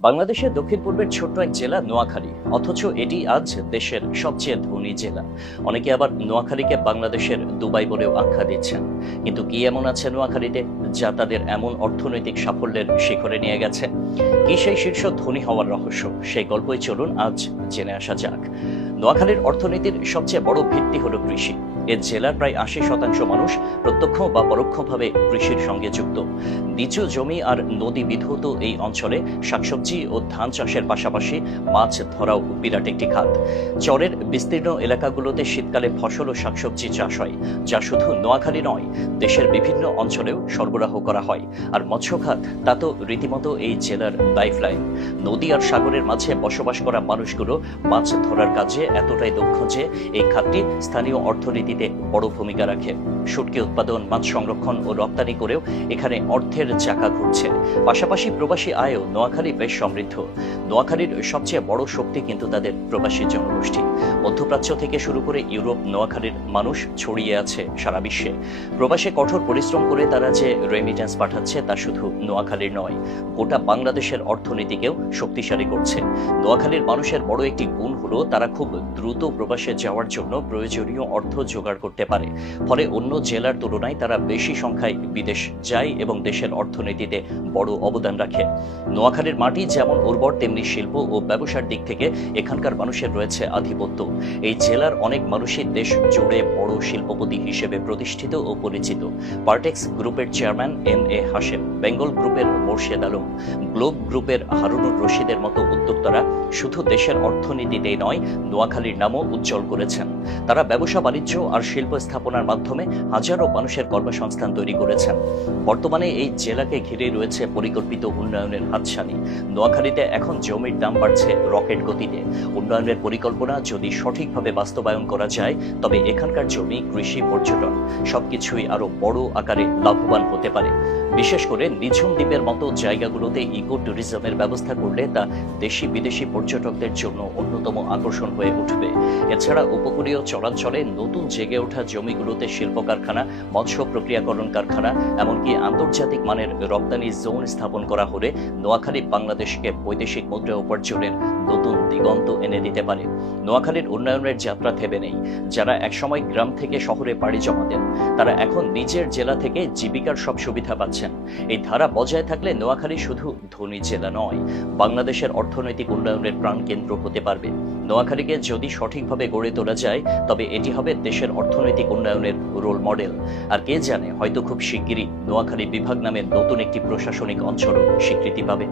বাংলাদেশের দক্ষিণ পূর্বের ছোট্ট এক জেলা নোয়াখালী, অথচ এটি আজ দেশের সবচেয়ে ধনী জেলা। অনেকে আবার নোয়াখালীকে বাংলাদেশের দুবাই বলেও আখ্যা দিচ্ছেন। কিন্তু কি এমন আছে নোয়াখালীতে যা তাদের এমন অর্থনৈতিক সাফল্যের শিখরে নিয়ে গেছে? কি সেই শীর্ষ ধনী হওয়ার রহস্য? সেই গল্পই চলুন আজ জেনে আসা যাক। নোয়াখালীর অর্থনীতির সবচেয়ে বড় ভিত্তি হলো কৃষি। এ জেলার প্রায় ৮০% মানুষ প্রত্যক্ষ বা পরোক্ষভাবে কৃষির সঙ্গে যুক্ত। নিচু জমি আর নদী বিধৌত এই অঞ্চলে শাকসবজি ও ধান চাষের পাশাপাশি মাছ ধরাও বিরাট একটি খাত। চরের বিস্তীর্ণ এলাকাগুলোতে শীতকালে ফসল ও শাকসবজি চাষ হয়, যা শুধু নোয়াখালী নয়, দেশের বিভিন্ন অঞ্চলেও সরবরাহ করা হয়। আর মৎস্য খাত, তা তো রীতিমতো এই জেলার লাইফলাইন। নদী আর সাগরের মাঝে বসবাস করা মানুষগুলো মাছ ধরার কাজে এতটাই দক্ষ যে এই খাতটি স্থানীয় অর্থনীতিতে বড় ভূমিকা রাখে। শুটকি উৎপাদন, মাছ সংরক্ষণ ও রপ্তানি করেও এখানে অর্থের চাকা ঘুরছে। পাশাপাশি প্রবাসী আয়ও নোয়াখালী বেশ সমৃদ্ধ। নোয়াখালীর সবচেয়ে বড় শক্তি কিন্তু তাদের প্রবাসী জনগোষ্ঠী। মধ্যপ্রাচ্য থেকে শুরু করে ইউরোপ, নোয়াখালীর মানুষ ছড়িয়ে আছে সারা বিশ্বে। প্রবাসে কঠোর পরিশ্রম করে তারা যে রেমিটেন্স পাঠাচ্ছে তা শুধু নোয়াখালীর নয়, গোটা বাংলাদেশের অর্থনীতিকেও শক্তিশালী করছে। নোয়াখালীর মানুষের বড় একটি গুণ হলো তারা খুব দ্রুত প্রবাসে যাওয়ার জন্য প্রয়োজনীয় অর্থ জোগাড় করতে পারে। ফলে অন্য জেলার তুলনায় তারা বেশি সংখ্যায় বিদেশ যায় এবং দেশের অর্থনীতিতে বড় অবদান রাখে। নোয়াখালীর মাটি যেমন উর্বর, তেমনি শিল্প ও ব্যবসার দিক থেকে এখানকার মানুষের রয়েছে আধিপত্য। এই জেলার অনেক মানুষই দেশ জুড়ে বড় শিল্পপতি হিসেবে প্রতিষ্ঠিত ও পরিচিত। পার্টেক্স গ্রুপের চেয়ারম্যান এম.এ. হাশেম, বেঙ্গল গ্রুপের মোর্শেদ আলম, গ্লোব গ্রুপের হারুনুর রশিদের মতো উদ্যোক্তারা শুধু দেশের অর্থনীতিতেই নয়, নোয়াখালীর নামও উজ্জ্বল করেছেন। তারা ব্যবসা বাণিজ্য আর শিল্প স্থাপনার মাধ্যমে হাজারো মানুষের কর্মসংস্থান তৈরি করেছেন। বর্তমানে এই জেলাকে ঘিরে রয়েছে পরিকল্পিত উন্নয়নের হাতছানি। নোয়াখালীতে এখন জমির দাম বাড়ছে রকেট গতিতে। উন্নয়নের পরিকল্পনা যদি সঠিকভাবে বাস্তবায়ন করা যায়, তবে এখানকার জমি, কৃষি, পর্যটন সবকিছুই আরো বড় আকারে লাভবান হতে পারে। বিশেষ করে নিঝুম দ্বীপের মতো জায়গাগুলোতে ইকো ট্যুরিজমের ব্যবস্থা করলে তা দেশি বিদেশি পর্যটকদের জন্য অন্যতম আকর্ষণ হয়ে উঠবে। এছাড়া উপকূলীয় চরাঞ্চলে নতুন জেগে ওঠা জমিগুলোতে শিল্প কারখানা, মৎস্য প্রক্রিয়াকরণ কারখানা, এমনকি আন্তর্জাতিক মানের রপ্তানি জোন স্থাপন করা হলে নোয়াখালী বাংলাদেশকে বৈদেশিক মুদ্রা উপার্জনের নতুন দিগন্ত এনে দিতে পারে। নোয়াখালীর উন্নয়নের যাত্রা থেমে নেই। যারা একসময় গ্রাম থেকে শহরে পাড়ি জমাতেন, তারা এখন নিজের জেলা থেকে জীবিকার সব সুবিধা পাচ্ছেন। এই ধারা বজায় থাকলে নোয়াখালী শুধু ধনী জেলা নয়, বাংলাদেশের অর্থনৈতিক উন্নয়নের প্রাণকেন্দ্র হতে পারবে। নোয়াখালীকে যদি সঠিকভাবে গড়ে তোলা যায়, তবে এটি হবে দেশের অর্থনৈতিক উন্নয়নের রোল মডেল। আর কে জানে, হয়তো খুব শিগগিরই নোয়াখালী বিভাগ নামে নতুন একটি প্রশাসনিক অঞ্চলও স্বীকৃতি পাবে।